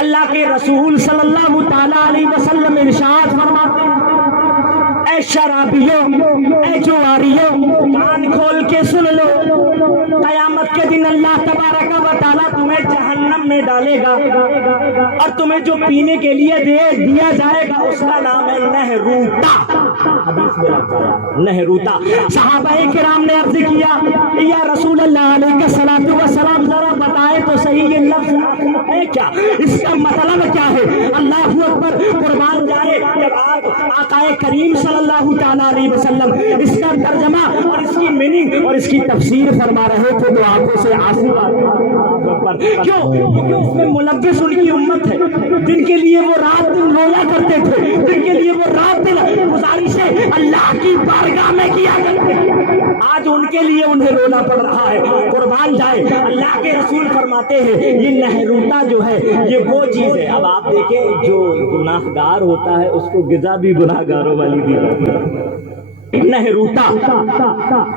اللہ کے رسول صلی اللہ تعالی علیہ وسلم ارشاد فرماتے ہیں، اے شرابیوں، اے جواریوں، کان کھول کے سن لو، قیامت کے دن اللہ تبارک و تعالیٰ تمہیں جہنم میں ڈالے گا، اور تمہیں جو پینے کے لیے دیا جائے گا اس کا نام ہے نہروتا۔ حدیث میں لگتا ہے نہروتا۔ صحابہ کرام نے عرض کیا یا رسول اللہ علیہ الصلوۃ والسلام ذرا بتائے تو صحیح یہ لفظ ہے کیا، اس کا مطلب کیا ہے؟ اللہ اکبر، قربان جائے جب آپ آقا کریم صلی اللہ تعالیٰ علیہ وسلم اس کا ترجمہ اور اس کی میننگ اور اس کی تفسیر فرما رہے تھے تو آنکھوں سے آنسو آ رہے تھے۔ کیوں؟ کیونکہ اس میں ملوث ان کی امت ہے، جن کے لیے وہ رات دن رویا کرتے تھے، جن کے لیے وہ رات دن گزارشیں اللہ کی بارگاہ میں کیا کرتے تھے، آج ان کے لیے انہیں رونا پڑ رہا ہے۔ قربان جائے، اللہ کے رسول فرماتے ہیں یہ نہروتا جو ہے یہ وہ چیز ہے۔ اب آپ دیکھیں جو گناہ گار ہوتا ہے اس کو غذا بھی گناہ گاروں والی دی جاتی ہے، نہروتا۔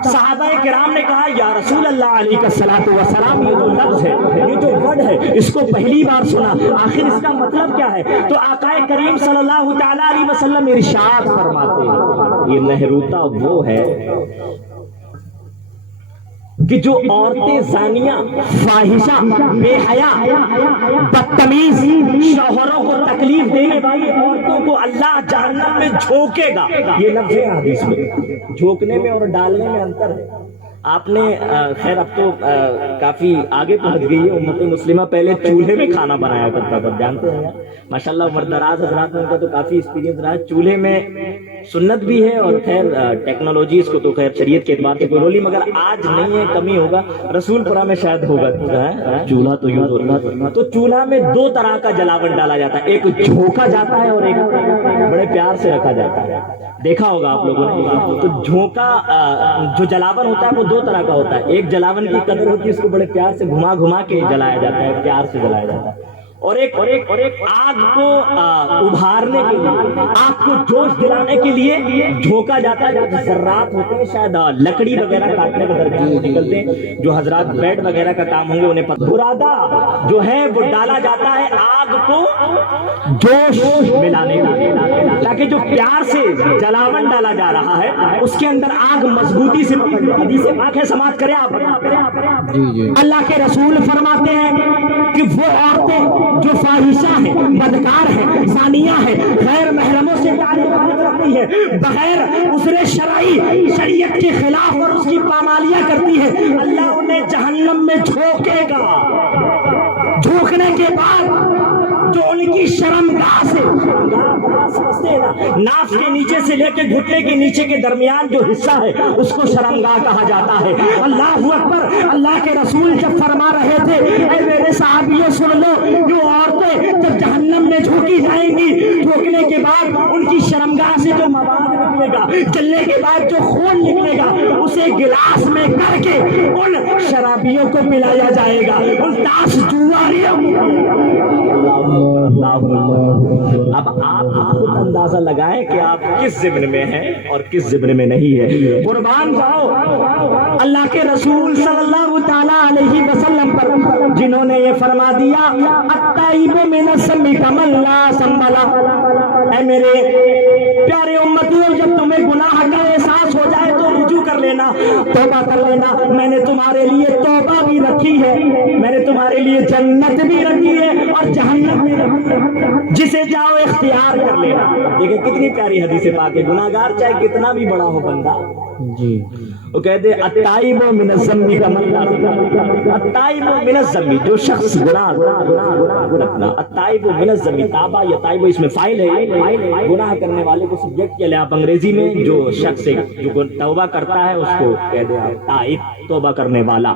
صحابہ کرام نے کہا یا رسول اللہ علیہ الصلوۃ والسلام یہ جو لفظ ہے، یہ جو ورڈ ہے، اس کو پہلی بار سنا، آخر اس کا مطلب کیا ہے؟ تو آقا کریم صلی اللہ تعالی علیہ وسلم ارشاد فرماتے ہیں یہ نہروتا وہ ہے کہ جو عورتیں زانیہ، فاحشہ، بے حیا، بدتمیز، شوہروں کو تکلیف دینے والی عورتوں کو اللہ جہنم میں جھونکے گا۔ یہ لفظ ہے حدیث میں، جھونکنے میں اور ڈالنے میں انتر ہے۔ آپ نے خیر اب تو کافی آگے پہنچ گئی ہے امت مسلمہ، پہلے چولہے میں کھانا بنایا کرتا تھا، جانتے ہیں ماشاءاللہ عمر دراز حضرات ان کا تو کافی ایکسپیرینس رہا ہے۔ چولہے میں سنت بھی ہے اور خیر ٹیکنالوجی اس کو تو خیر شریعت کے اعتبار سے کوئی رول نہیں، مگر آج نہیں ہے، کمی ہوگا، رسول پورا میں شاید ہوگا چولہا تو یوز ہوتا۔ تو چولہا میں دو طرح کا جلاون ڈالا جاتا ہے، ایک جھونکا جاتا ہے اور ایک بڑے پیار سے رکھا جاتا ہے، دیکھا ہوگا آپ لوگوں نے۔ تو جھونکا جو جلاون ہوتا ہے وہ دو طرح کا ہوتا ہے، ایک جلاون کی قدر ہوتی ہے، اس کو بڑے پیار سے گھما گھما کے جلایا جاتا ہے، پیار سے جلایا جاتا ہے، اور ایک آگ کو ابھارنے کے لیے، آگ کو جوش دلانے کے لیے جھونکا جاتا ہے۔ جو ذرات ہوتے ہیں شاید لکڑی وغیرہ کاٹنے کے درمیان نکلتے ہیں، جو حضرات بیڈ وغیرہ کا کام ہوں گے انہیں پتہ، برادہ جو ہے وہ ڈالا جاتا ہے آگ کو جوش ملانے کے لیے، تاکہ جو پیار سے جلاون ڈالا جا رہا ہے اس کے اندر آگ مضبوطی سے پکڑ جائے۔ حدیث پاک ہے، سماعت کریں آپ۔ اللہ کے رسول فرماتے ہیں کہ وہ عورتیں جو فاحشہ ہیں، بدکار ہیں، زانیہ ہیں، غیر محرموں سے تعلقات رکھتی ہے، بغیر عذر شرعی شریعت کے خلاف اور اس کی پامالیاں کرتی ہے، اللہ انہیں جہنم میں جھونکے گا۔ جھونکنے کے بعد جو ان کی شرمگاہ سے ناف کے نیچے سے لے کے گھٹنے کے نیچے کے درمیان جو حصہ ہے اس کو شرمگاہ کہا جاتا ہے۔ اللہ اکبر، اللہ کے رسول جب فرما رہے تھے اے میرے صحابیوں سن لو، جو عورتیں جب جہنم میں جھونکی جائیں گی، جھونکنے کے بعد ان کی شرمگاہ سے جو مواد نکلے گا، جلنے کے بعد جو خون نکلے گا، اسے گلاس میں کر کے ان شرابیوں کو پلایا جائے گا، ان تاش جواریوں کو۔ اب آپ خود اندازہ لگائیں کہ آپ کس ضمن میں ہیں اور کس ضمن میں نہیں ہے۔ قربان جاؤ اللہ کے رسول صلی اللہ تعالی علیہ وسلم پر جنہوں نے یہ فرما دیا الطیب من الذنب کمن لا ذنب له۔ اے میرے پیارے امتیوں، جب تمہیں گناہ کا احساس ہو جائے تو رجوع کر لینا، توبہ کر لینا۔ میں نے تمہارے لیے توبہ بھی رکھی ہے، میں نے تمہارے لیے جنت بھی رکھی ہے اور جہنم بھی رکھی ہے، جسے جاؤ اختیار کر لینا۔ دیکھیں کتنی پیاری حدیث پاک ہے، گناہ گار چاہے کتنا بھی بڑا ہو بندہ جی وہ کہتے ہیں التائب من الذنب کمن لا ذنب، التائب من الذنب، جو شخص گناہ التائب من الذنب، تابہ یا تائب اس میں فاعل ہے، گناہ کرنے والے کو سبجیکٹ کے لیے آپ انگریزی میں جو شخص جو توبہ کرتا ہے اس کو کہتے ہیں تائب، توبہ کرنے والا۔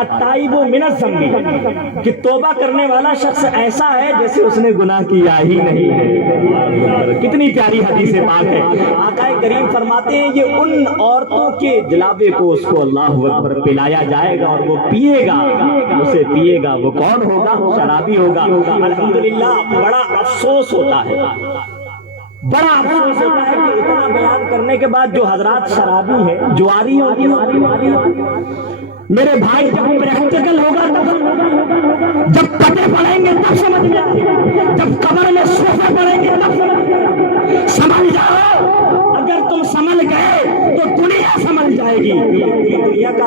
التائب من الذنب کہ توبہ کرنے والا شخص ایسا ہے جیسے اس نے گناہ کیا ہی نہیں ہے۔ کتنی پیاری حدیث پاک ہے۔ آقا کریم فرماتے ہیں یہ ان عورتوں کے جلابے کو اس کو اللہ اکبر پلایا جائے گا اور وہ پیے گا، اسے پیے گا، وہ کون ہوگا؟ شرابی ہوگا۔ الحمدللہ بڑا افسوس ہوتا ہے، بڑا افسوس ہوتا ہے کہ اتنا بیان کرنے کے بعد جو حضرات شرابی ہیں، جواری ہوتی ہے، میرے بھائی جب پریکٹیکل ہوگا، جب پتے پڑیں گے تب سمجھ میں آئے گا۔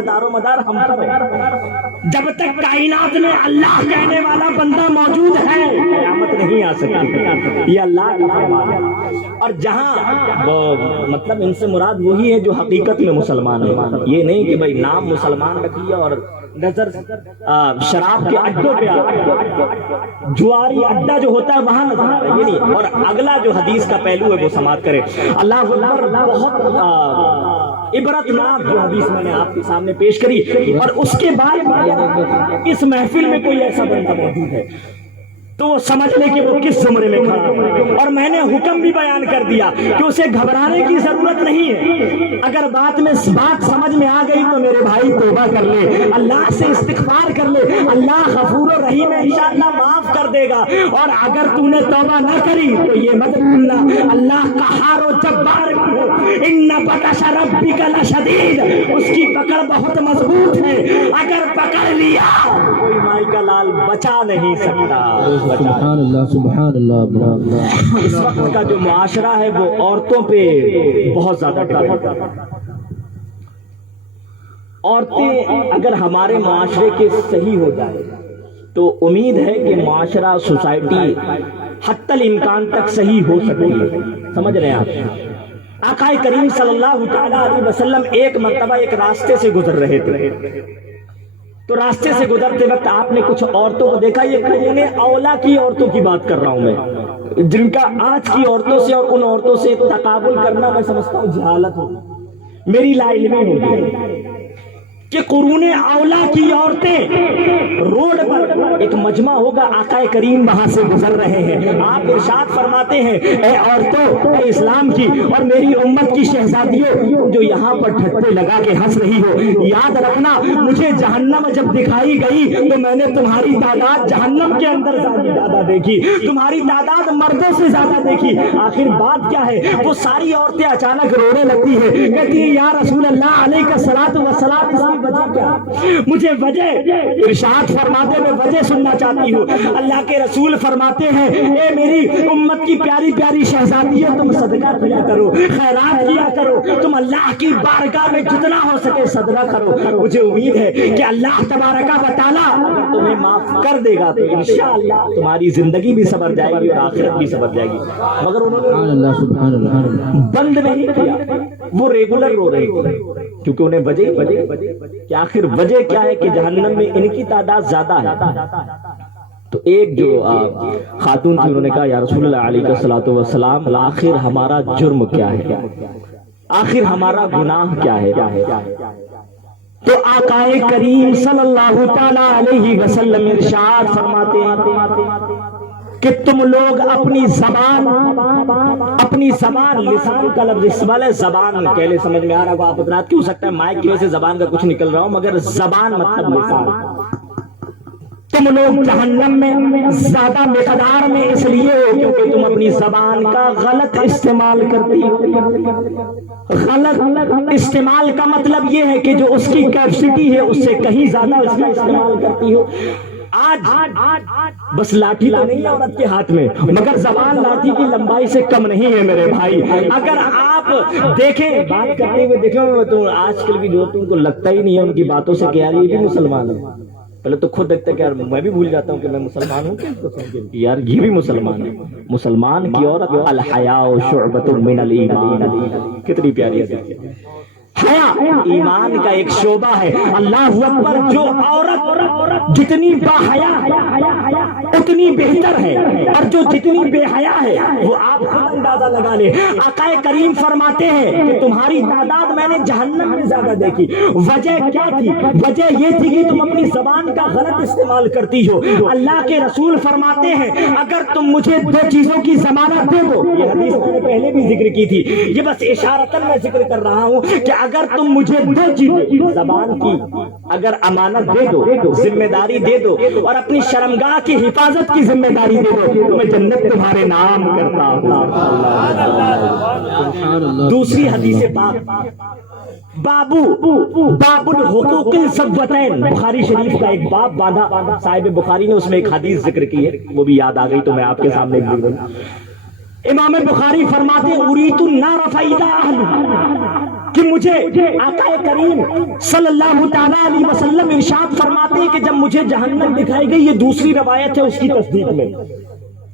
دار و مدار ہم پر ہے۔ جب تک کائنات میں اللہ کہنے والا بندہ موجود ہے قیامت نہیں آ سکتی، یہ اللہ کا فرمان ہے۔ اور جہاں مطلب ان سے مراد وہی ہے جو حقیقت میں مسلمان ہے، یہ نہیں کہ بھائی نام مسلمان رکھیے اور نظر شراب کے اڈوں پہ جواری اڈا جو ہوتا ہے وہاں نظر آ رہا ہے، یہ نہیں۔ اور اگلا جو حدیث کا پہلو ہے وہ سماعت کرے۔ اللہ اکبر، بہت عبرتناک جو حدیث میں نے آپ کے سامنے پیش کری، اور اس کے بعد اس محفل میں کوئی ایسا بندہ موجود ہے تو وہ سمجھ لے کہ وہ کس زمرے میں کھڑا ہے۔ اور میں نے حکم بھی بیان کر دیا کہ اسے گھبرانے کی ضرورت نہیں ہے، اگر بات سمجھ میں آ گئی تو میرے بھائی توبہ کر لے، اللہ سے استغفار کر لے، اللہ غفور و رحیم ہے، انشاءاللہ معاف کر دے گا۔ اور اگر تو نے توبہ نہ کری تو یہ مت بھولنا اللہ قہار و جبار ہے، ان بطش ربک لشدید، اس کی پکڑ بہت مضبوط ہے، اگر پکڑ لیا کوئی مائی کا لال بچا نہیں سکتا۔ سبحان اللہ سبحان اللہ۔ اس وقت کا جو معاشرہ ہے وہ عورتوں پہ بہت زیادہ ڈپینڈ ہے۔ عورتیں اگر ہمارے معاشرے کے صحیح ہو جائے تو امید ہے کہ معاشرہ، سوسائٹی حتی الامکان تک صحیح ہو سکتی ہے۔ سمجھ رہے ہیں آپ؟ آقا کریم صلی اللہ تعالیٰ علیہ وسلم ایک مرتبہ ایک راستے سے گزر رہے تھے، تو راستے سے گزرتے وقت آپ نے کچھ عورتوں کو دیکھا، یہ قرون اولا کی عورتوں کی بات کر رہا ہوں میں، جن کا آج کی عورتوں سے اور ان عورتوں سے تقابل کرنا میں سمجھتا ہوں جہالت ہوگی، میری لا علمی ہوگی، کہ قرون اولا کی عورتیں روڈ پر ایک مجمع ہوگا، آقا کریم وہاں سے گزر رہے ہیں، آپ ارشاد فرماتے ہیں اے عورتوں، اے اسلام کی اور میری امت کی شہزادیوں جو یہاں پر ٹھٹے لگا کے ہنس رہی ہو، یاد رکھنا مجھے جہنم جب دکھائی گئی تو میں نے تمہاری تعداد جہنم کے اندر زیادہ دیکھی، تمہاری تعداد مردوں سے زیادہ دیکھی۔ آخر بات کیا ہے؟ وہ ساری عورتیں اچانک رونے لگتی ہیں، کہتی ہے یا رسول اللہ علیہ الصلوۃ والسلام، اس کی وجہ کیا؟ مجھے وجہ ارشاد فرماتے میں وجہ سننا چاہتی ہوں۔ اللہ کے رسول فرماتے ہیں اے میری امت کی پیاری پیاری شہزادیوں، تم صدقہ کیا کرو، خیرات کیا کرو، تم اللہ کی بارگاہ میں جتنا ہو سکے صدقہ کرو، مجھے امید ہے کہ اللہ تبارک و تعالیٰ تمہیں معاف کر دے گا تو انشاءاللہ تمہاری زندگی بھی سنور جائے گی اور آخرت بھی سنور جائے گی۔ مگر انہوں نے بند نہیں کیا، وہ ریگولر رو رہے تھے کیونکہ انہیں وجہ کہ آخر وجہ کیا ہے کہ جہنم میں ان کی تعداد زیادہ ہے۔ تو ایک جو خاتون تھی انہوں نے کہا یا رسول اللہ علیہ الصلوۃ والسلام، آخر ہمارا جرم کیا ہے، آخر ہمارا گناہ کیا ہے؟ تو آقا کریم صلی اللہ تعالی علیہ وسلم ارشاد فرماتے ہیں کہ تم لوگ اپنی زبان لسان کا لفظ استعمال ہے، زبان پہلے سمجھ میں آ رہا ہوگا، آپ اتنا کیوں سکتا ہے مائک کی وجہ سے زبان کا کچھ نکل رہا ہوں، مگر زبان مطلب لسان، تم لوگ جہنم میں زیادہ مقدار میں اس لیے ہو کیونکہ تم اپنی زبان کا غلط استعمال کرتی ہو۔ غلط استعمال کا مطلب یہ ہے کہ جو اس کی کیپیسٹی ہے اس سے کہیں زیادہ اس کا استعمال کرتی ہو۔ آج بس لاٹھی تو نہیں ہے عورت کے ہاتھ میں، مگر زبان لاٹھی کی لمبائی سے کم نہیں ہے میرے بھائی۔ اگر آپ دیکھیں بات کرتے ہوئے دیکھیں تو آج کل کی جو تم کو لگتا ہی نہیں ہے ان کی باتوں سے کہ یار یہ بھی مسلمان ہے، پہلے تو خود دیکھتے کہ یار میں بھی بھول جاتا ہوں کہ میں مسلمان ہوں، یار یہ بھی مسلمان ہے۔ مسلمان کی عورت الحیاء شعبۃ من الایمان، کتنی پیاری ہے، حیا ایمان کا ایک شعبہ ہے۔ اللہ اکبر، جو عورت جتنی باحیا اتنی بہتر ہے، اور جو جتنی بے حیا ہے وہ آپ خود اندازہ لگا لیں۔ آقا کریم فرماتے ہیں کہ تمہاری تعداد میں نے جہنم میں زیادہ دیکھی، وجہ کیا تھی؟ وجہ یہ تھی کہ تم اپنی زبان کا غلط استعمال کرتی ہو۔ اللہ کے رسول فرماتے ہیں اگر تم مجھے دو چیزوں کی ضمانت دے دو، یہ حدیث میں نے پہلے بھی ذکر کی تھی، یہ بس اشارتاً میں ذکر کر رہا ہوں کہ اگر تم مجھے دو چیزیں زبان کی اگر امانت دے دو، ذمہ داری دے دو، اور اپنی شرمگاہ کی حفاظت کی ذمہ داری دے دو تو میں جنت تمہارے نام کرتا ہوں۔ دوسری حدیث پاک باب الحقوق الصبتین، بخاری شریف کا ایک باب باندھا صاحب بخاری نے، اس میں ایک حدیث ذکر کی ہے، وہ بھی یاد آ گئی تو میں آپ کے سامنے ذکر کروں۔ امام بخاری فرماتے اریت النار فاذا اہلها، کہ مجھے آقا کریم صلی اللہ تعالی علیہ وسلم ارشاد فرماتے ہیں کہ جب مجھے جہنم دکھائی گئی، یہ دوسری روایت ہے اس کی تصدیق میں،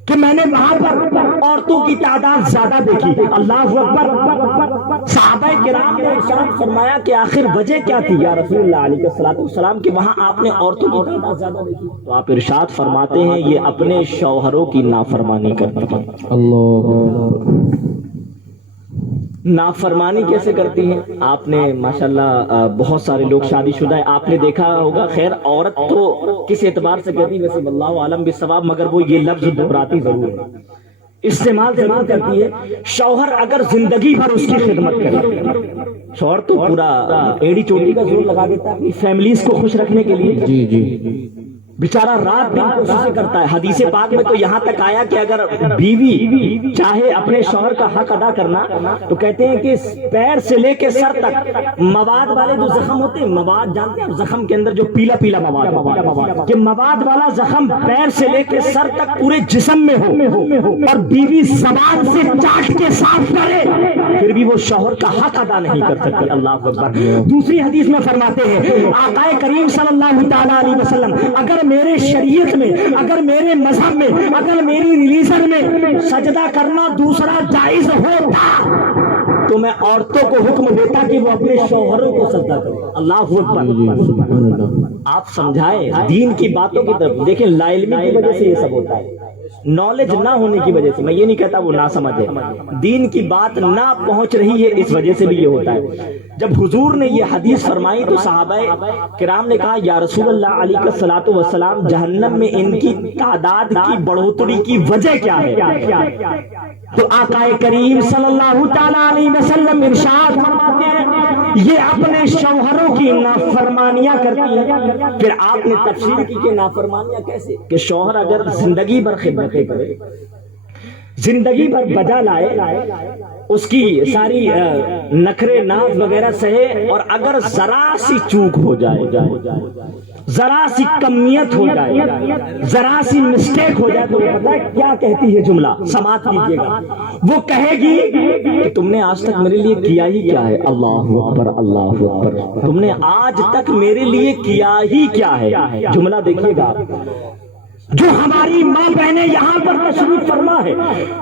کہ میں نے وہاں پر عورتوں کی تعداد زیادہ دیکھی. اللہ اکبر. صحابہ کرام نے ارشاد فرمایا کہ آخر وجہ کیا تھی یا رسول اللہ علیہ الصلوۃ والسلام کہ وہاں آپ نے عورتوں کی تعداد زیادہ دیکھی؟ تو آپ ارشاد فرماتے ہیں یہ اپنے شوہروں کی نافرمانی کرتی ہیں. اللہ نافرمانی کیسے کرتی ہیں؟ آپ نے ماشاءاللہ بہت سارے لوگ شادی شدہ ہیں، آپ نے دیکھا ہوگا. خیر عورت تو کس اعتبار سے کرتی ویسے واللہ عالم بالصواب، مگر وہ یہ لفظ دہراتی ضرور ہے، استعمال ضرور کرتی ہے. شوہر اگر زندگی بھر اس کی خدمت کرے، شوہر تو پورا ایڑی چوٹی کا زور لگا دیتا ہے اپنی فیملیز کو خوش رکھنے کے لیے، جی جی بیچارہ رات دن کوششیں کرتا ہے. حدیث پاک میں تو یہاں تک آیا کہ اگر بیوی چاہے اپنے شوہر کا حق ادا کرنا تو کہتے ہیں کہ پیر سے لے کے سر تک مواد والے جو زخم ہوتے ہیں، مواد جانتے ہیں زخم کے اندر جو پیلا پیلا مواد، کہ مواد والا زخم پیر سے لے کے سر تک پورے جسم میں ہو اور بیوی زبان سے چاٹ کے صاف کرے، پھر بھی وہ شوہر کا حق ادا نہیں کر سکتی. اللہ اکبر. دوسری حدیث میں فرماتے ہیں آقا کریم صلی اللہ تعالی علیہ وسلم اگر میرے شریعت میں، اگر میرے مذہب میں، اگر میری ریلیجن میں سجدہ کرنا دوسرا جائز ہوتا تو میں عورتوں کو حکم دیتا کہ وہ اپنے شوہروں کو سجدہ کریں. اللہ اکبر. آپ سمجھائیں دین کی باتوں کی طرف دیکھیں. لا علمی کی وجہ سے یہ سب ہوتا ہے، نالج نہ ہونے کی وجہ سے. میں یہ نہیں کہتا وہ نہ سمجھے، دین کی بات نہ پہنچ رہی ہے اس وجہ سے بھی یہ ہوتا ہے. جب حضور نے یہ حدیث فرمائی تو صحابہ کرام نے کہا یا رسول اللہ علیہ الصلوۃ والسلام جہنم میں ان کی تعداد کی بڑھوتری کی وجہ کیا ہے؟ تو آقا کریم صلی اللہ تعالی علیہ وسلم ارشاد فرماتے ہیں یہ اپنے شوہروں کی نافرمانیاں کرتی ہیں. پھر آپ نے تفسیر کی کہ نافرمانیاں کیسے؟ کہ شوہر اگر زندگی بھر خدمتیں کرے، زندگی بھر بجا لائے، اس کی ساری نخرے ناز وغیرہ سہے، اور اگر ذرا سی چوک ہو جائے، ذرا سی کمیت ہو جائے، ذرا سی مسٹیک ہو جائے، تو وہ پتہ ہے کیا کہتی ہے؟ جملہ سماعت کیجیے گا. وہ کہے گی کہ تم نے آج تک میرے لیے کیا ہی کیا ہے؟ اللہ اکبر. اللہ اکبر. تم نے آج تک میرے لیے کیا ہی کیا ہے؟ جملہ دیکھیے گا. جو ہماری ماں بہنیں یہاں پر تشریف فرما ہے،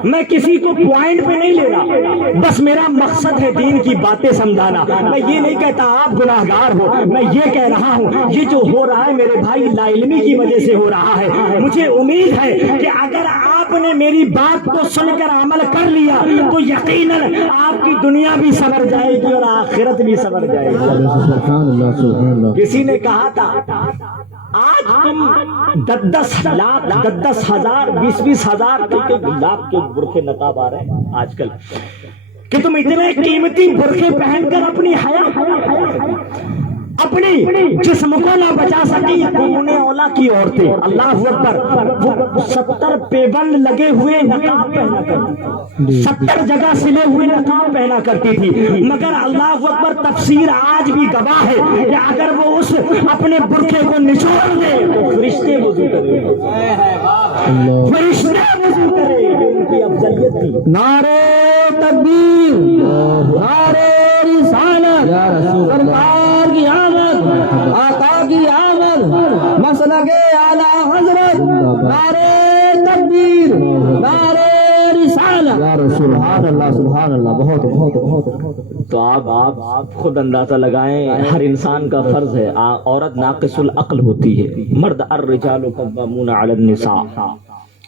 میں کسی کو پوائنٹ پہ نہیں لے رہا، بس میرا مقصد ہے دین کی باتیں سمجھانا. میں یہ نہیں کہتا آپ گناہگار ہو، میں یہ کہہ رہا ہوں یہ جو ہو رہا ہے میرے بھائی لا علمی کی وجہ سے ہو رہا ہے. مجھے امید ہے کہ اگر آپ نے میری بات کو سن کر عمل کر لیا تو یقیناً آپ کی دنیا بھی سنور جائے گی اور آخرت بھی سنور جائے گی. سبحان اللہ سبحان اللہ. کسی نے کہا تھا آج تم 10 لاکھ 10 ہزار 20 ہزار لاکھ کے برقعے نقاب آ رہے ہیں آج کل، کہ تم اتنے قیمتی برقعے پہن کر اپنی اپنی جسم کو نہ بچا سکی. قرون اولا کی عورتیں اللہ اکبر وہ 70 پیبند لگے ہوئے نقاب پہنا کرتی تھی، 70 جگہ سلے ہوئے نقاب پہنا کرتی تھی، مگر اللہ اکبر تفسیر آج بھی گواہ ہے کہ اگر وہ اس اپنے برقعے کو نچوڑ دے تو فرشتے وضو کریں گے، فرشتے وضو کریں گے. ان کی افضلیت تھی. نعرے تکبیر، نعرے رسالت، سرکار کی آمد، آقا کی آمد، مسلک اعلیٰ حضرت، نعرے تکبیر، نعرے رسالت. سبحان اللہ سبحان اللہ. بہت بہت بہت. تو آپ خود اندازہ لگائیں، ہر انسان کا فرض ہے. عورت ناقص العقل ہوتی ہے، مرد الرجال قوامون علی النساء.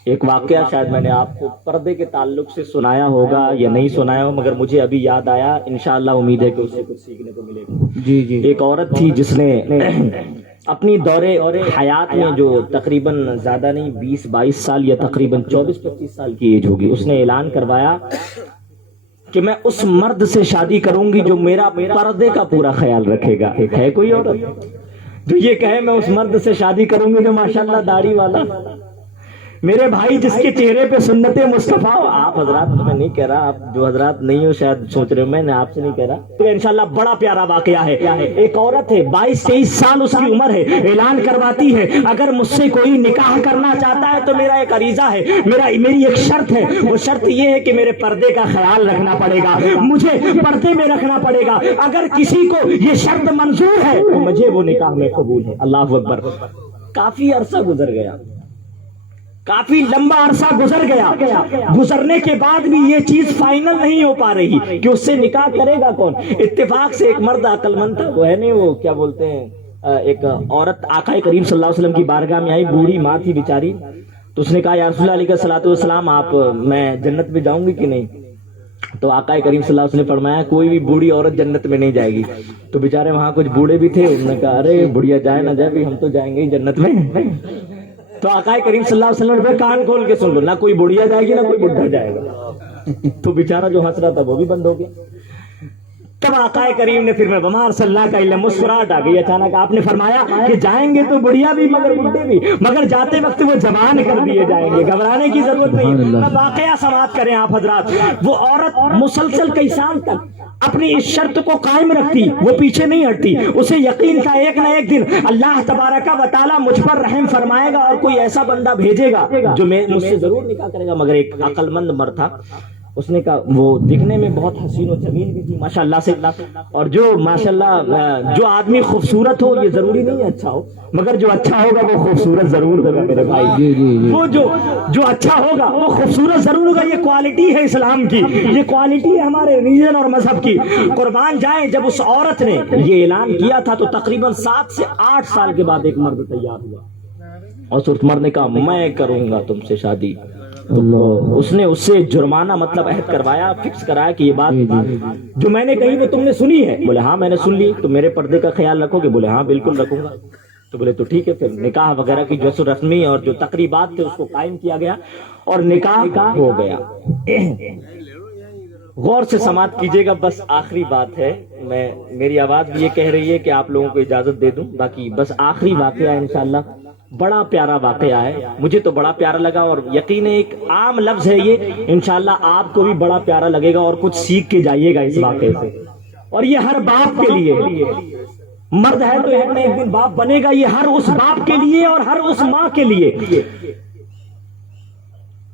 ایک واقعہ شاید میں نے آپ کو پردے کے تعلق سے سنایا ہوگا یا نہیں سنایا ہو، مگر مجھے ابھی یاد آیا. انشاءاللہ امید ہے کہ اس سے کچھ سیکھنے کو ملے گا. جی جی. ایک عورت تھی جس نے اپنی دورے حیات میں جو تقریباً زیادہ نہیں 20-22 سال یا تقریباً 24-25 سال کی ایج ہوگی، اس نے اعلان کروایا کہ میں اس مرد سے شادی کروں گی جو میرا پردے کا پورا خیال رکھے گا. ہے کوئی عورت جو یہ کہے میں اس مرد سے شادی کروں گی جو ماشاءاللہ داڑھی والا، میرے بھائی جس کے چہرے پہ سنت مصطفیٰ ہو. آپ حضرات میں نہیں کہہ رہا, آپ جو حضرات نہیں ہو شاید سوچ رہے ہو, میں نے آپ سے نہیں کہہ رہا. تو انشاءاللہ بڑا پیارا واقعہ ہے. ایک عورت ہے 22-23 سال اس کی عمر ہے, اعلان کرواتی ہے اگر مجھ سے کوئی نکاح کرنا چاہتا ہے تو میرا ایک عریضہ ہے, میری ایک شرط ہے. وہ شرط یہ ہے کہ میرے پردے کا خیال رکھنا پڑے گا, مجھے پردے میں رکھنا پڑے گا. اگر کسی کو یہ شرط منظور ہے تو مجھے وہ نکاح میں قبول ہے. اللہ اکبر. کافی عرصہ گزر گیا, کافی لمبا عرصہ گزر گیا. گزرنے کے بعد بھی یہ چیز فائنل نہیں ہو پا رہی کہ اس سے نکاح کرے گا کون. اتفاق سے ایک مرد عقل مند تھا, وہ ہے نہیں وہ کیا بولتے ہیں, ایک عورت آقا کریم صلی اللہ علیہ وسلم کی بارگاہ میں آئی, بوڑھی ماں تھی بیچاری. تو اس نے کہا یا رسول اللہ علیہ الصلوۃ والسلام, آپ میں جنت میں جاؤں گی کہ نہیں. تو آقا کریم صلی اللہ علیہ وسلم نے فرمایا کوئی بھی بوڑھی عورت جنت میں نہیں جائے گی. تو بیچارے وہاں کچھ بوڑھے بھی تھے, انہوں نے کہا ارے بڑھیا جائے نہ جائے, ہم تو جائیں گے جنت میں. تو آقا کریم صلی اللہ علیہ وسلم نے کان کھول کے سن لو, نہ کوئی بڑھیا جائے گی نہ کوئی بڈھا جائے گا. تو بیچارہ جو ہنس رہا تھا وہ بھی بند ہو گیا. تب آقا کریم نے پھر میں بمار صلی اللہ کا علم, مسکراہٹ آ گئی اچانک. آپ نے فرمایا کہ جائیں گے تو بڑھیا بھی مگر بڈھے بھی, مگر جاتے وقت وہ جوان کر دیے جائیں گے, گھبرانے کی ضرورت نہیں. واقعہ سماعت کریں آپ حضرات. وہ عورت مسلسل کئی سال تک اپنی اس شرط کو قائم رکھتی, وہ پیچھے نہیں ہٹتی. اسے یقین تھا ایک نہ ایک دن اللہ تبارک و تعالیٰ مجھ پر رحم فرمائے گا اور کوئی ایسا بندہ بھیجے گا جو مجھ سے ضرور نکاح کرے گا. مگر ایک عقل مند مرد تھا, اس نے کہا وہ دکھنے میں بہت حسین و جمیل بھی تھی ماشاءاللہ سے, اور جو ماشاءاللہ جو آدمی خوبصورت ہو یہ ضروری نہیں اچھا ہو, مگر جو اچھا ہوگا وہ خوبصورت ضرور ہوگا میرے بھائی. وہ جو اچھا ہوگا وہ خوبصورت ضرور ہوگا. یہ کوالٹی ہے اسلام کی, یہ کوالٹی ہے ہمارے ریلیجن اور مذہب کی. قربان جائیں, جب اس عورت نے یہ اعلان کیا تھا تو تقریباً 7 سے 8 سال کے بعد ایک مرد تیار ہوا, اور اس مرد نے کہا میں کروں گا تم سے شادی. اس نے اس سے جرمانہ مطلب عہد کروایا, فکس کرایا کہ یہ بات جو میں نے کہی وہ تم نے سنی ہے. بولے ہاں میں نے سن لی. تو میرے پردے کا خیال رکھو گے؟ بولے ہاں بالکل رکھوں گا. تو بولے تو ٹھیک ہے. پھر نکاح وغیرہ کی جو رسمی اور جو تقریبات تھے اس کو قائم کیا گیا اور نکاح ہو گیا. غور سے سماعت کیجیے گا, بس آخری بات ہے. میری آواز بھی یہ کہہ رہی ہے کہ آپ لوگوں کو اجازت دے دوں, باقی بس آخری واقعہ انشاءاللہ. بڑا پیارا واقعہ ہے, مجھے تو بڑا پیارا لگا, اور یقین ایک عام لفظ ہے یہ, انشاءاللہ آپ کو بھی بڑا پیارا لگے گا اور کچھ سیکھ کے جائیے گا اس واقعے سے. اور یہ ہر باپ کے لیے, مرد ہے تو ایک نہ ایک دن باپ بنے گا, یہ ہر اس باپ کے لیے اور ہر اس ماں کے لیے,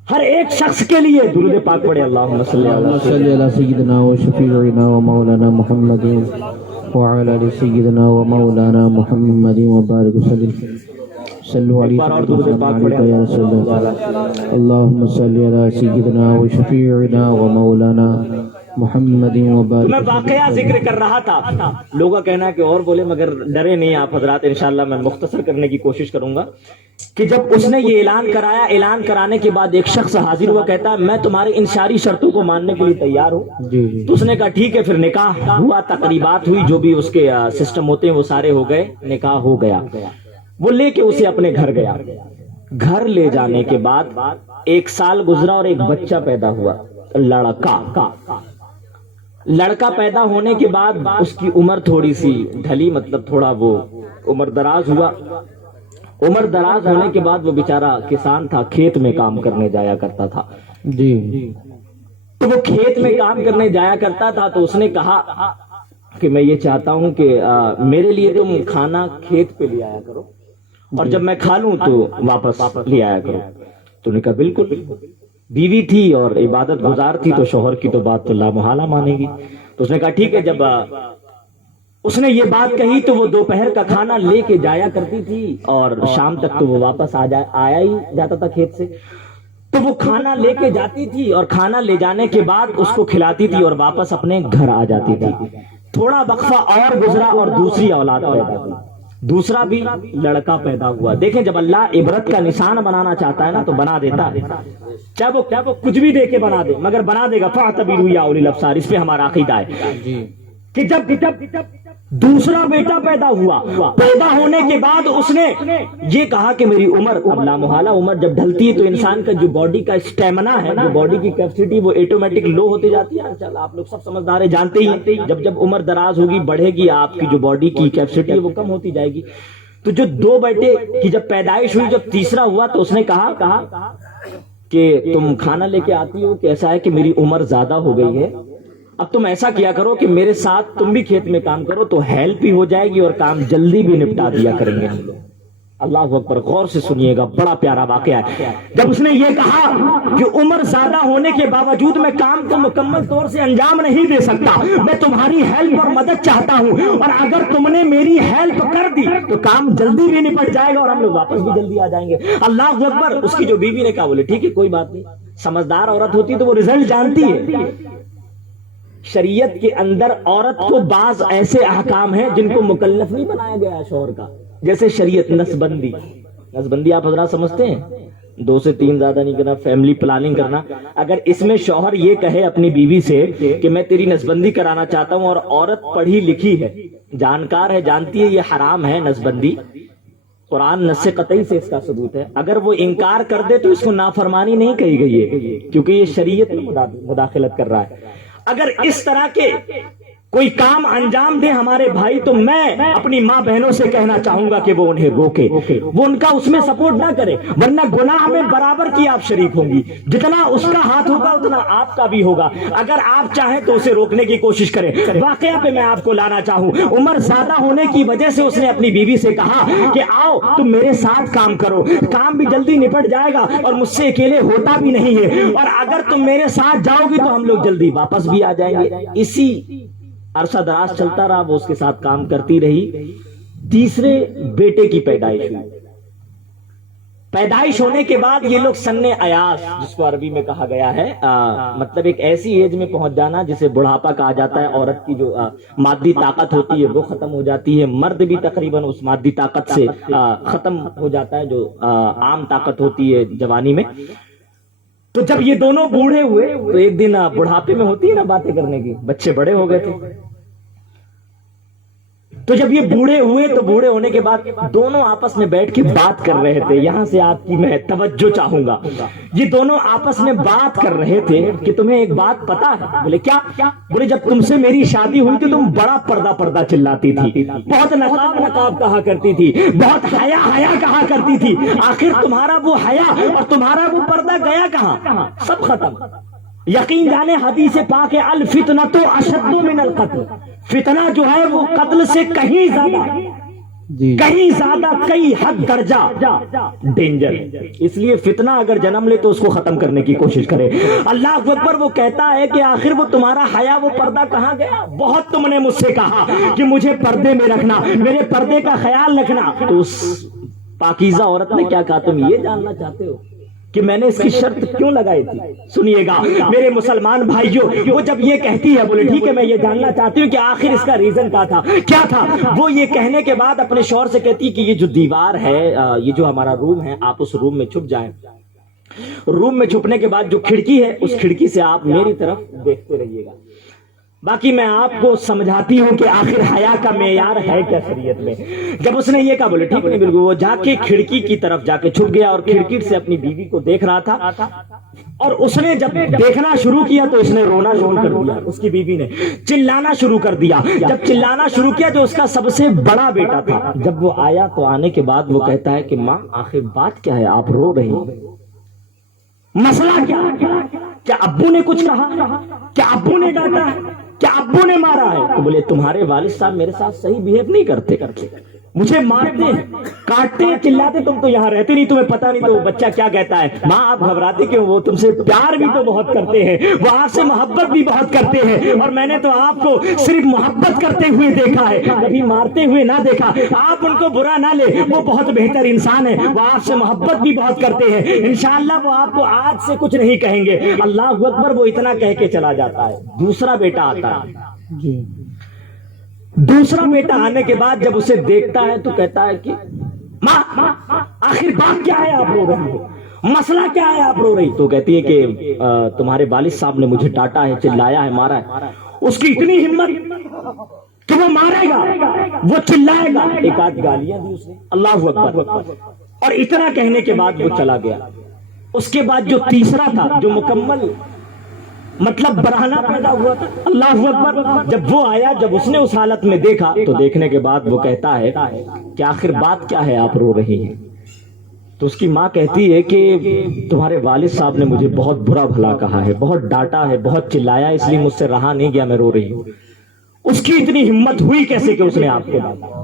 ہر ایک شخص کے لیے. درود پاک پڑھے, اللہم صلی علی سیدنا و شفیعنا و مولانا محمد وعلی آل سیدنا و مولانا محمد وبارک وسلم. صلو علی یا رسول اللہ. اللہم صلی علی سیدنا و شفیعنا و مولانا محمد وبارک. میں واقعہ ذکر کر رہا تھا, لوگوں کا کہنا ہے کہ اور بولے, مگر ڈرے نہیں آپ حضرات, انشاءاللہ میں مختصر کرنے کی کوشش کروں گا. کہ جب اس نے یہ اعلان کرایا, اعلان کرانے کے بعد ایک شخص حاضر ہوا, کہتا ہے میں تمہارے ان ساری شرطوں کو ماننے کے لیے تیار ہوں. تو اس نے کہا ٹھیک ہے. پھر نکاح ہوا, تقریبات ہوئی, جو بھی اس کے سسٹم ہوتے ہیں وہ سارے ہو گئے, نکاح ہو گیا. وہ لے کے اسے اپنے گھر گیا. گھر لے جانے کے بعد 1 سال گزرا اور ایک بچہ پیدا ہوا, لڑکا پیدا ہونے کے بعد اس کی عمر تھوڑی سی ڈھلی, مطلب تھوڑا وہ عمر دراز ہوا. عمر دراز ہونے کے بعد وہ بیچارہ کسان تھا, کھیت میں کام کرنے جایا کرتا تھا. تو وہ کھیت میں کام کرنے جایا کرتا تھا. تو اس نے کہا کہ میں یہ چاہتا ہوں کہ میرے لیے تم کھانا کھیت پہ لے آیا کرو, اور جب میں کھا لوں تو واپس لے آیا کرو. تو نے کہا بالکل. بیوی تھی اور عبادت گزار تھی, تو شوہر کی تو بات تو لامحالہ مانے گی. تو اس نے کہا ٹھیک ہے. جب اس نے یہ بات کہی تو وہ دوپہر کا کھانا لے کے جایا کرتی تھی, اور شام تک تو وہ واپس آیا ہی جاتا تھا کھیت سے. تو وہ کھانا لے کے جاتی تھی, اور کھانا لے جانے کے بعد اس کو کھلاتی تھی, اور واپس اپنے گھر آ جاتی تھی. تھوڑا وقفہ اور گزرا اور دوسری اولاد پیدا ہوئی, دوسرا بھی لڑکا پیدا ہوا. دیکھیں جب اللہ عبرت کا نشان بنانا چاہتا ہے نا تو بنا دیتا ہے, چاہے وہ کچھ بھی دے کے بنا دے, مگر بنا دے گا. فاعتبروا یا اولی الابصار, اس پہ ہمارا عقیدہ ہے کہ جب دوسرا بیٹا پیدا ہوا, پیدا ہونے کے بعد اس نے یہ کہا کہ میری عمر, اب لامحالہ عمر جب ڈھلتی ہے تو انسان کا جو باڈی کا اسٹیمنا ہے, جو باڈی کی کیپیسٹی, وہ آٹومیٹک لو ہوتی جاتی ہے. چل آپ لوگ سب سمجھدار ہیں, جانتے ہی جب عمر دراز ہوگی, بڑھے گی, آپ کی جو باڈی کی کیپیسٹی ہے وہ کم ہوتی جائے گی. تو جو دو بیٹے کی جب پیدائش ہوئی، جب تیسرا ہوا تو اس نے کہا کہ تم کھانا لے کے آتی ہو کہ ایسا ہے کہ میری عمر زیادہ ہو گئی ہے، اب تم ایسا کیا کرو کہ میرے ساتھ تم بھی کھیت میں کام کرو تو ہیلپ بھی ہو جائے گی اور کام جلدی بھی نپٹا دیا کریں گے ہم لوگ۔ اللہ اکبر، غور سے سنیے گا، بڑا پیارا واقعہ ہے۔ جب اس نے یہ کہا کہ عمر زیادہ ہونے کے باوجود میں کام کو مکمل طور سے انجام نہیں دے سکتا، میں تمہاری ہیلپ اور مدد چاہتا ہوں، اور اگر تم نے میری ہیلپ کر دی تو کام جلدی بھی نپٹ جائے گا اور ہم لوگ واپس بھی جلدی آ جائیں گے۔ اللہ اکبر۔ اس کی جو بیوی نے کہا، بولے ٹھیک ہے کوئی بات نہیں، سمجھدار عورت ہوتی تو وہ رزلٹ جانتی ہے۔ شریعت کے اندر عورت کو بعض ایسے احکام ہیں جن کو مکلف نہیں بنایا گیا شوہر کا، جیسے شریعت نسبندی آپ حضرات سمجھتے ہیں، 2 سے 3 زیادہ نہیں کرنا، فیملی پلاننگ کرنا۔ اگر اس میں شوہر یہ کہے اپنی بیوی سے کہ میں تیری نسبندی کرانا چاہتا ہوں، اور عورت پڑھی لکھی ہے، جانکار ہے، جانتی ہے یہ حرام ہے نسبندی، قرآن نص قطعی سے اس کا ثبوت ہے، اگر وہ انکار کر دے تو اس کو نافرمانی نہیں کہی گئی ہے، کیونکہ یہ شریعت میں مداخلت کر رہا ہے۔ اگر اس طرح کے کوئی کام انجام دے ہمارے بھائی تو میں اپنی ماں بہنوں سے کہنا چاہوں گا کہ وہ انہیں روکے، وہ ان کا اس میں سپورٹ نہ کرے، ورنہ گناہ میں برابر کی آپ شریک ہوں گی، جتنا اس کا ہاتھ ہوگا اتنا آپ کا بھی ہوگا۔ اگر آپ چاہیں تو اسے روکنے کی کوشش کریں۔ واقعہ پہ میں آپ کو لانا چاہوں، عمر زیادہ ہونے کی وجہ سے اس نے اپنی بیوی سے کہا کہ آؤ تم میرے ساتھ کام کرو، کام بھی جلدی نپٹ جائے گا اور مجھ سے اکیلے ہوتا بھی نہیں ہے، اور اگر تم میرے ساتھ جاؤ گی تو ہم لوگ جلدی واپس بھی آ جائیں گے۔ اسی عرصہ دراز چلتا رہا، وہ اس کے ساتھ کام کرتی رہی۔ تیسرے بیٹے کی پیدائش ہوئی۔ پیدائش ہونے کے بعد یہ لوگ سن ایاس، جس کو عربی میں کہا گیا ہے، مطلب ایک ایسی ایج میں پہنچ جانا جسے بڑھاپا کہا جاتا ہے، عورت کی جو مادی طاقت ہوتی ہے وہ ختم ہو جاتی ہے، مرد بھی تقریباً اس مادی طاقت سے ختم ہو جاتا ہے جو عام طاقت ہوتی ہے جوانی میں۔ تو جب یہ دونوں بوڑھے ہوئے تو ایک دن بڑھاپے میں ہوتی ہے نا باتیں کرنے کی، بچے بڑے ہو گئے تھے، تو جب یہ بوڑھے ہوئے تو بوڑھے ہونے کے بعد دونوں آپس میں بیٹھ کے بات کر رہے تھے۔ یہاں سے آپ کی میں توجہ چاہوں گا، یہ دونوں آپس میں بات کر رہے تھے کہ تمہیں ایک بات پتا ہے؟ بولے کیا؟ بولے جب تم سے میری شادی ہوئی تھی تم بڑا پردہ چلاتی تھی، بہت نقاب کہا کرتی تھی، بہت حیا کہا کرتی تھی، آخر تمہارا وہ حیا اور تمہارا وہ پردہ گیا کہاں؟ سب ختم۔ یقین جانے حدیث پاک ہے، الفتنۃ اشد من القتل، فتنہ جو ہے وہ قتل سے کہیں زیادہ کئی حد درجہ ڈینجر، اس لیے فتنہ اگر جنم لے تو اس کو ختم کرنے کی کوشش کرے۔ اللہ اکبر۔ وہ کہتا ہے کہ آخر وہ تمہارا حیا وہ پردہ کہاں گیا؟ بہت تم نے مجھ سے کہا کہ مجھے پردے میں رکھنا، میرے پردے کا خیال رکھنا، تو اس پاکیزہ عورت نے کیا کہا؟ تم یہ جاننا چاہتے ہو کہ میں نے اس کی شرط کیوں لگائی تھی؟ سنیے گا میرے مسلمان بھائیوں، وہ جب یہ کہتی ہے، بولے ٹھیک ہے میں یہ جاننا چاہتی ہوں کہ آخر اس کا ریزن کیا تھا؟ وہ یہ کہنے کے بعد اپنے شوہر سے کہتی کہ یہ جو دیوار ہے، یہ جو ہمارا روم ہے، آپ اس روم میں چھپ جائیں، روم میں چھپنے کے بعد جو کھڑکی ہے اس کھڑکی سے آپ میری طرف دیکھتے رہیے گا، باقی میں آپ کو سمجھاتی ہوں کہ آخر حیا کا معیار ہے کیا شریعت میں۔ جب اس نے یہ کہا، بولے ٹھیک نہیں، بالکل۔ وہ جا کے کھڑکی کی طرف جا کے چھپ گیا اور کھڑکی سے اپنی بیوی کو دیکھ رہا تھا، اور اس نے جب دیکھنا شروع کیا تو اس نے رونا شروع کر دیا، اس کی بیوی نے چلانا شروع کر دیا۔ جب چلانا شروع کیا جو اس کا سب سے بڑا بیٹا تھا، جب وہ آیا تو آنے کے بعد وہ کہتا ہے کہ ماں آخر بات کیا ہے، آپ رو رہی ہیں، مسئلہ کیا ابو نے کچھ کہا؟ کیا ابو نے ڈانٹا ہے؟ کیا ابو نے مارا ہے؟ تو بولے تمہارے والد صاحب میرے ساتھ صحیح بیہیو نہیں کرتے، مجھے مارتے کاٹتے چلاتے، تم تو یہاں رہتے نہیں، تمہیں پتہ نہیں تو وہ بچہ کیا کہتا ہے۔ ماں آپ گھبراتے کیوں؟ وہ تم سے پیار بھی تو بہت کرتے ہیں، وہ آپ سے محبت بھی بہت کرتے ہیں، اور میں نے تو آپ کو صرف محبت کرتے ہوئے دیکھا ہے، کبھی مارتے ہوئے نہ دیکھا۔ آپ ان کو برا نہ لے، وہ بہت بہتر انسان ہے، وہ آپ سے محبت بھی بہت کرتے ہیں، انشاءاللہ وہ آپ کو آج سے کچھ نہیں کہیں گے۔ اللہ اکبر۔ وہ اتنا کہہ کے چلا جاتا ہے۔ دوسرا بیٹا آتا ہے، دوسرا بیٹا آنے کے بعد جب اسے دیکھتا ہے تو کہتا ہے کہ ماں آخر بات کیا ہے، آپ رو رہی ہو، مسئلہ کیا ہے، آپ رو رہی؟ تو کہتی ہے کہ تمہارے والد صاحب نے مجھے ڈانٹا ہے، چلایا ہے، مارا ہے۔ اس کی اتنی ہمت کہ وہ مارے گا، وہ چلائے گا، ایک آدھ گالیاں دی اس نے، اللہ اکبر، اور اتنا کہنے کے بعد وہ چلا گیا۔ اس کے بعد جو تیسرا تھا، جو مکمل مطلب برہنہ پیدا ہوا تھا، اللہ اکبر، جب وہ آیا، جب اس نے اس حالت میں دیکھا تو دیکھنے کے بعد وہ کہتا ہے کہ آخر بات کیا ہے، آپ رو رہی ہیں؟ تو اس کی ماں کہتی ہے کہ تمہارے والد صاحب نے مجھے بہت برا بھلا کہا ہے، بہت ڈانٹا ہے، بہت چلایا، اس لیے مجھ سے رہا نہیں گیا، میں رو رہی ہوں۔ اس کی اتنی ہمت ہوئی کیسے کہ اس نے آپ کو ڈانٹا؟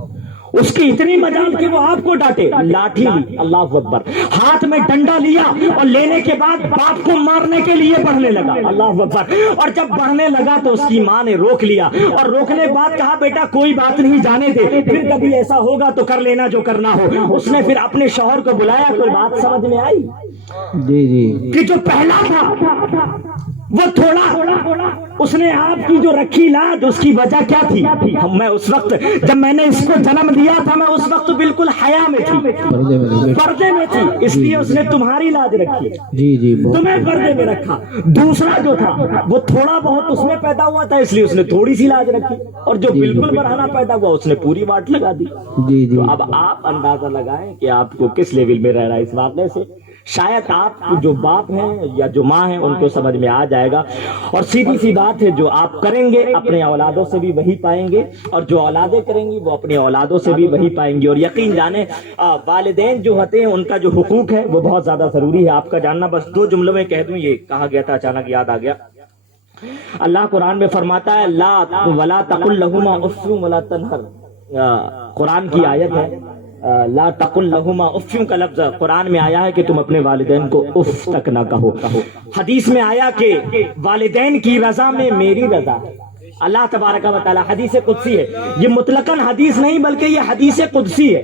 اس کی اتنی مجال کہ وہ آپ کو ڈانٹے؟ لاٹھی لی، اللہ اکبر، ہاتھ میں ڈنڈا لیا اور لینے کے بعد باپ کو مارنے کے لیے بڑھنے لگا، اللہ اکبر۔ اور جب بڑھنے لگا تو اس کی ماں نے روک لیا، اور روکنے کے بعد کہا بیٹا کوئی بات نہیں، جانے دے، پھر کبھی ایسا ہوگا تو کر لینا جو کرنا ہو۔ اس نے پھر اپنے شوہر کو بلایا، کوئی بات سمجھ میں آئی؟ جی جی کہ جو پہلا تھا وہ تھوڑا، اس نے آپ کی جو رکھی لاد، اس کی وجہ کیا تھی؟ میں اس وقت جب میں نے اس کو جنم دیا تھا، میں اس وقت بالکل حیا میں تھی، پردے میں تھی، اس لیے اس نے تمہاری لاج رکھی، جی جی تمہیں پردے میں رکھا۔ دوسرا جو تھا وہ تھوڑا بہت اس میں پیدا ہوا تھا، اس لیے اس نے تھوڑی سی لاج رکھی، اور جو بالکل برہنہ پیدا ہوا اس نے پوری واٹ لگا دی۔ جی جی تو اب آپ اندازہ لگائیں کہ آپ کو کس لیول میں رہ رہا ہے اس واقعے سے۔ شاید آپ جو باپ ہیں یا جو ماں ہیں ان کو سمجھ میں آ جائے گا، اور سیدھی سی بات ہے، جو آپ کریں گے اپنے اولادوں سے بھی وہی پائیں گے، اور جو اولادیں کریں گی وہ اپنی اولادوں سے بھی وہی پائیں گی۔ اور یقین جانیں والدین جو ہوتے ہیں ان کا جو حقوق ہے وہ بہت زیادہ ضروری ہے آپ کا جاننا۔ بس 2 جملوں میں کہہ دوں، یہ کہا گیا تھا اچانک یاد آ گیا۔ اللہ قرآن میں فرماتا ہے لا ولا تقل لهما اف ولا تنهر، قرآن کی آیت ہے، لا تقل لهما اف کا لفظ قرآن میں آیا ہے کہ تم اپنے والدین کو اف تک نہ کہو۔ حدیث میں آیا کہ والدین کی رضا میں میری رضا ہے، اللہ تبارک و تعالی، حدیث قدسی ہے، یہ مطلقاً حدیث نہیں بلکہ یہ حدیث قدسی ہے۔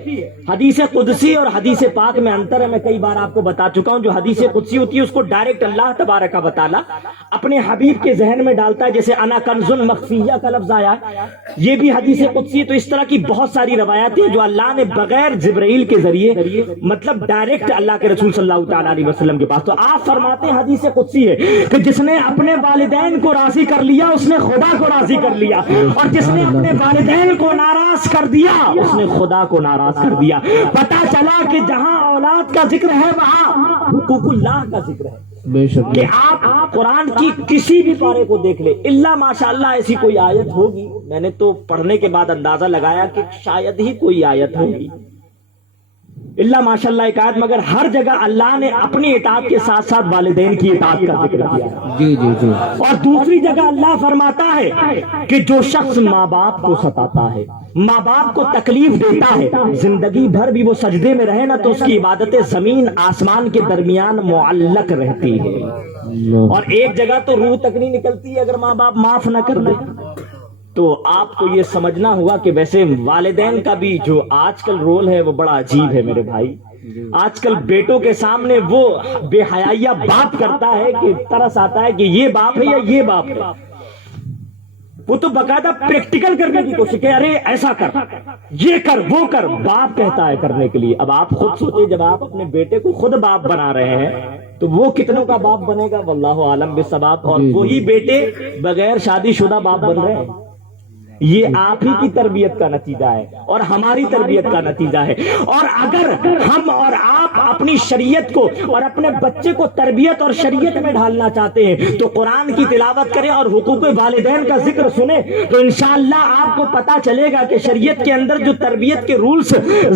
حدیث قدسی اور حدیث پاک میں انتر ہے، میں کئی بار آپ کو بتا چکا ہوں۔ جو حدیث قدسی ہوتی ہے اس کو ڈائریکٹ اللہ تبارک و تعالی اپنے حبیب کے ذہن میں ڈالتا ہے، جیسے انا کنز مخفیہ کا لفظ آیا ہے، یہ بھی حدیث قدسی ہے۔ تو اس طرح کی بہت ساری روایات ہیں جو اللہ نے بغیر جبرائیل کے ذریعے مطلب ڈائریکٹ اللہ کے رسول صلی اللہ تعالی علیہ وسلم کے پاس۔ تو آپ فرماتے ہیں حدیث قدسی ہے کہ جس نے اپنے والدین کو راضی کر لیا اس نے خدا کو راضی کر لیا، اور جس نے اپنے والدین کو ناراض کر دیا اس نے خدا کو ناراض کر دیا۔ پتہ چلا کہ جہاں اولاد کا ذکر ہے وہاں حقوق اللہ کا ذکر ہے۔ بے شک کہ آپ قرآن کی کسی بھی پارے کو دیکھ لیں، اللہ ماشاءاللہ ایسی کوئی آیت ہوگی، میں نے تو پڑھنے کے بعد اندازہ لگایا کہ شاید ہی کوئی آیت ہوگی، اللہ ماشاءاللہ ایک آیت، مگر ہر جگہ اللہ نے اپنی اطاعت کے ساتھ ساتھ والدین کی اطاعت کا ذکر کیا۔ جی جی جی اور دوسری جگہ اللہ فرماتا ہے کہ جو شخص ماں باپ کو ستاتا ہے، ماں باپ کو تکلیف دیتا ہے، زندگی بھر بھی وہ سجدے میں رہے نا تو اس کی عبادتیں زمین آسمان کے درمیان معلق رہتی ہے، اور ایک جگہ تو روح تک نہیں نکلتی ہے اگر ماں باپ معاف نہ کر دے۔ تو آپ کو یہ سمجھنا ہوگا کہ ویسے والدین کا بھی جو آج کل رول ہے وہ بڑا عجیب ہے میرے بھائی۔ آج کل بیٹوں کے سامنے وہ بے حیائی بات کرتا ہے کہ ترس آتا ہے کہ یہ باپ ہے یا یہ باپ ہے، وہ تو باقاعدہ پریکٹیکل کرنے کی کوشش ہے، ارے ایسا کر، یہ کر، وہ کر، باپ کہتا ہے کرنے کے لیے۔ اب آپ خود سوچیں، جب آپ اپنے بیٹے کو خود باپ بنا رہے ہیں تو وہ کتنوں کا باپ بنے گا، واللہ عالم بالثواب، اور وہی بیٹے بغیر شادی شدہ باپ بن رہے ہیں۔ یہ آپ ہی کی تربیت کا نتیجہ ہے اور ہماری تربیت کا نتیجہ ہے۔ اور اگر ہم اور آپ اپنی شریعت کو اور اپنے بچے کو تربیت اور شریعت میں ڈھالنا چاہتے ہیں تو قرآن کی تلاوت کریں اور حقوق والدین کا ذکر سنیں، تو انشاءاللہ آپ کو پتا چلے گا کہ شریعت کے اندر جو تربیت کے رولز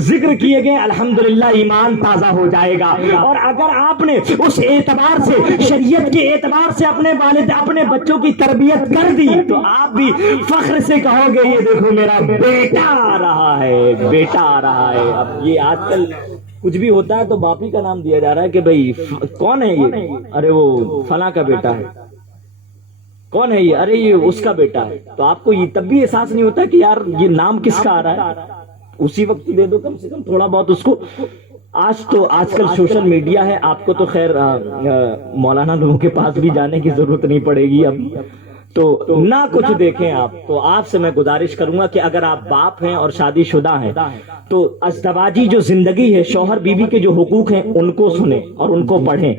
ذکر کیے گئے الحمدللہ ایمان تازہ ہو جائے گا۔ اور اگر آپ نے اس اعتبار سے شریعت کے اعتبار سے اپنے بچوں کی تربیت کر دی تو آپ بھی فخر سے کہو گے یہ دیکھو میرا بیٹا آ رہا ہے، بیٹا آ رہا ہے۔ اب یہ آج کل کچھ بھی ہوتا ہے تو باپی کا نام دیا جا رہا ہے کہ بھئی کون ہے یہ، ارے وہ فلاں کا بیٹا ہے، کون ہے یہ، ارے یہ اس کا بیٹا ہے۔ تو آپ کو یہ تب بھی احساس نہیں ہوتا کہ یار یہ نام کس کا آ رہا ہے، اسی وقت دے دو کم سے کم تھوڑا بہت اس کو۔ آج کل سوشل میڈیا ہے، آپ کو تو خیر مولانا لوگوں کے پاس بھی جانے کی ضرورت نہیں پڑے گی اب، تو نہ کچھ دیکھیں آپ۔ تو آپ سے میں گزارش کروں گا کہ اگر آپ باپ ہیں اور شادی شدہ ہیں تو ازدواجی جو زندگی ہے، شوہر بیوی کے جو حقوق ہیں ان کو سنیں اور ان کو پڑھیں،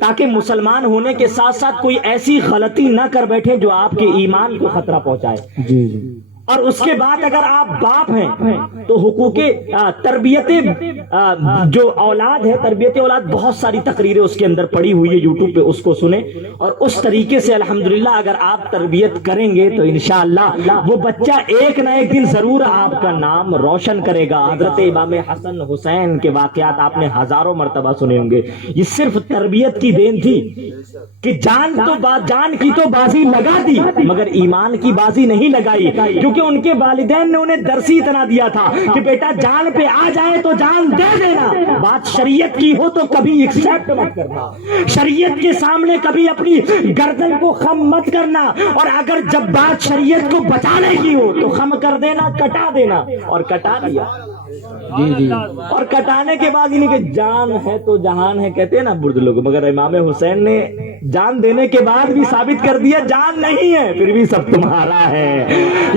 تاکہ مسلمان ہونے کے ساتھ ساتھ کوئی ایسی غلطی نہ کر بیٹھے جو آپ کے ایمان کو خطرہ پہنچائے۔ جی جی اور اس کے بعد اگر آپ باپ ہیں تو حقوق تربیت جو اولاد ہے، تربیت اولاد، بہت ساری تقریریں اس کے اندر پڑی ہوئی ہے یوٹیوب پہ، اس کو سنیں اور اس طریقے سے الحمدللہ اگر آپ تربیت کریں گے تو انشاءاللہ وہ بچہ ایک نہ ایک دن ضرور آپ کا نام روشن کرے گا۔ حضرت امام حسن حسین کے واقعات آپ نے ہزاروں مرتبہ سنے ہوں گے۔ یہ صرف تربیت کی دین تھی کہ جان کی تو بازی لگا دی مگر ایمان کی بازی نہیں لگائی، کیونکہ ان کے والدین نے انہیں درس ہی اتنا دیا تھا کہ بیٹا جان پہ آ جائے تو جان دے دینا، بات شریعت کی ہو تو کبھی ایکسپٹ مت کرنا، شریعت کے سامنے کبھی اپنی گردن کو خم مت کرنا، اور اگر جب بات شریعت کو بچانے کی ہو تو خم کر دینا، کٹا دینا، اور کٹا دیا۔ جی اور کٹانے کے بعد انہیں کہ جان ہے تو جہان ہے کہتے ہیں نا برد لوگ، مگر امام حسین نے جان دینے کے بعد بھی ثابت کر دیا جان نہیں ہے پھر بھی سب تمہارا ہے۔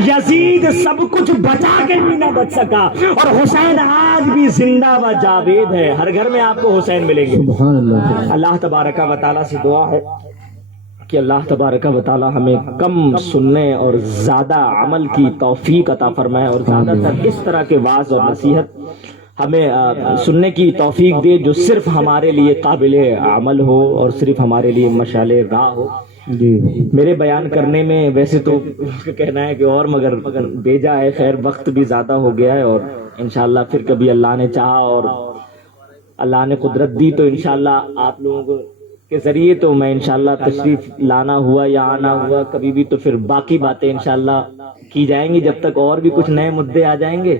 یزید سب کچھ بچا کے بھی نہ بچ سکا اور حسین آج بھی زندہ و جاوید ہے، ہر گھر میں آپ کو حسین ملیں گے۔ سبحان اللہ۔ اللہ تبارک و تعالیٰ سے دعا ہے کہ اللہ تبارک و تعالیٰ ہمیں کم سننے اور زیادہ عمل کی توفیق عطا فرمائے، اور زیادہ تر اس طرح کے وعظ اور نصیحت ہمیں سننے کی توفیق دے جو صرف ہمارے لیے قابل عمل ہو اور صرف ہمارے لیے مشعل راہ ہو۔ جی میرے بیان کرنے میں ویسے تو کہنا ہے کہ اور مگر بھیجا ہے، خیر وقت بھی زیادہ ہو گیا ہے، اور انشاءاللہ پھر کبھی اللہ نے چاہا اور اللہ نے قدرت دی تو انشاءاللہ آپ لوگوں کے ذریعے تو میں انشاءاللہ تشریف لانا ہوا یا آنا ہوا کبھی بھی تو پھر باقی باتیں انشاءاللہ کی جائیں گی، جب تک اور بھی کچھ نئے مدعے آ جائیں گے،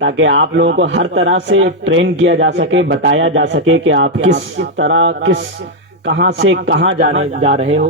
تاکہ آپ لوگوں کو ہر طرح سے ٹرین کیا جا سکے، بتایا جا سکے کہ آپ کس طرح کہاں سے کہاں جا رہے ہو۔